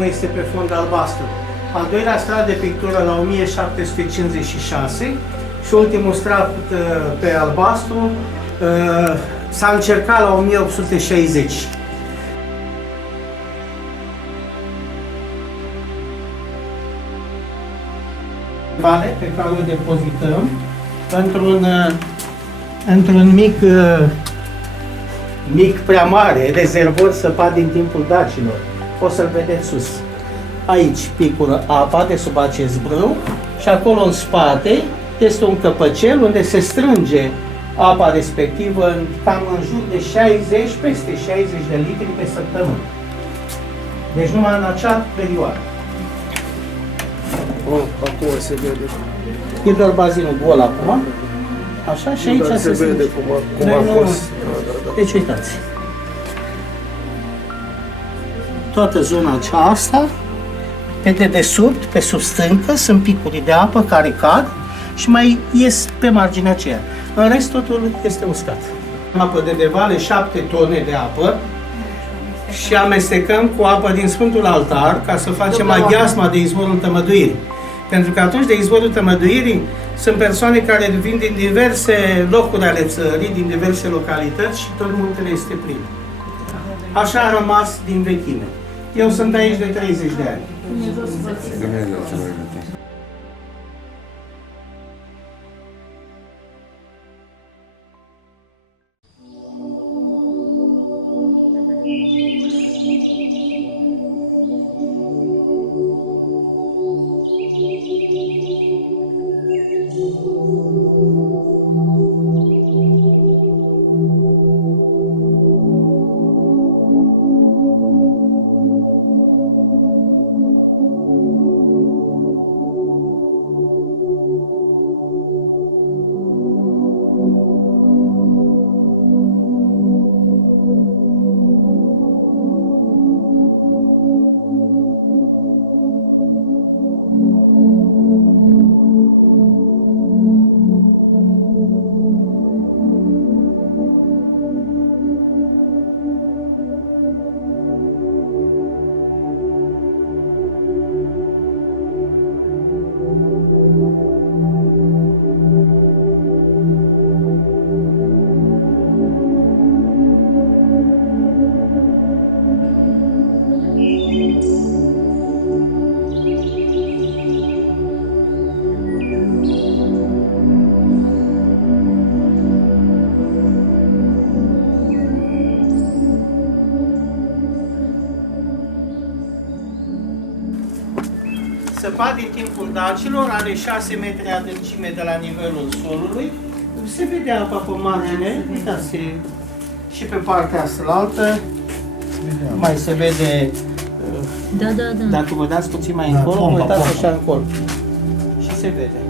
urmă este pe fond albastru. Al doilea strat de pictură la 1756 și ultimul strat pe albastru s-a încercat la 1860. Vale pe care o depozităm într-un mic prea mare rezervor săpat din timpul dacilor. O să-l vedeți sus. Aici picură apa de sub acest brâu și acolo în spate este un căpăcel unde se strânge apa respectivă cam în jur de 60, peste 60 de litri pe săptămână. Deci numai în acea perioadă. Acum se vede. E doar bazinul gol acum. Așa, și aici se vede cum a fost. Deci uitați. Toată zona aceasta, pe dedesubt, pe sub stâncă, sunt picuri de apă care cad și mai ies pe marginea aceea. În rest, totul este uscat. Apă de vale, 7 tone de apă și amestecăm cu apă din Sfântul Altar ca să facem aghiasma de izvorul tămăduirii. Pentru că atunci de izvorul tămăduirii sunt persoane care vin din diverse locuri ale țării, din diverse localități și tot muntele este plin. Așa a rămas din vechime. Eu sunt aici de 30 de ani. Săpat din timpul dacilor, are 6 metri adâncime de la nivelul solului. Se vede apa pe margine, uitați, și pe partea asta mai se vede, Da. dacă vă dați puțin mai încolo, uitați așa încolo. Și se vede.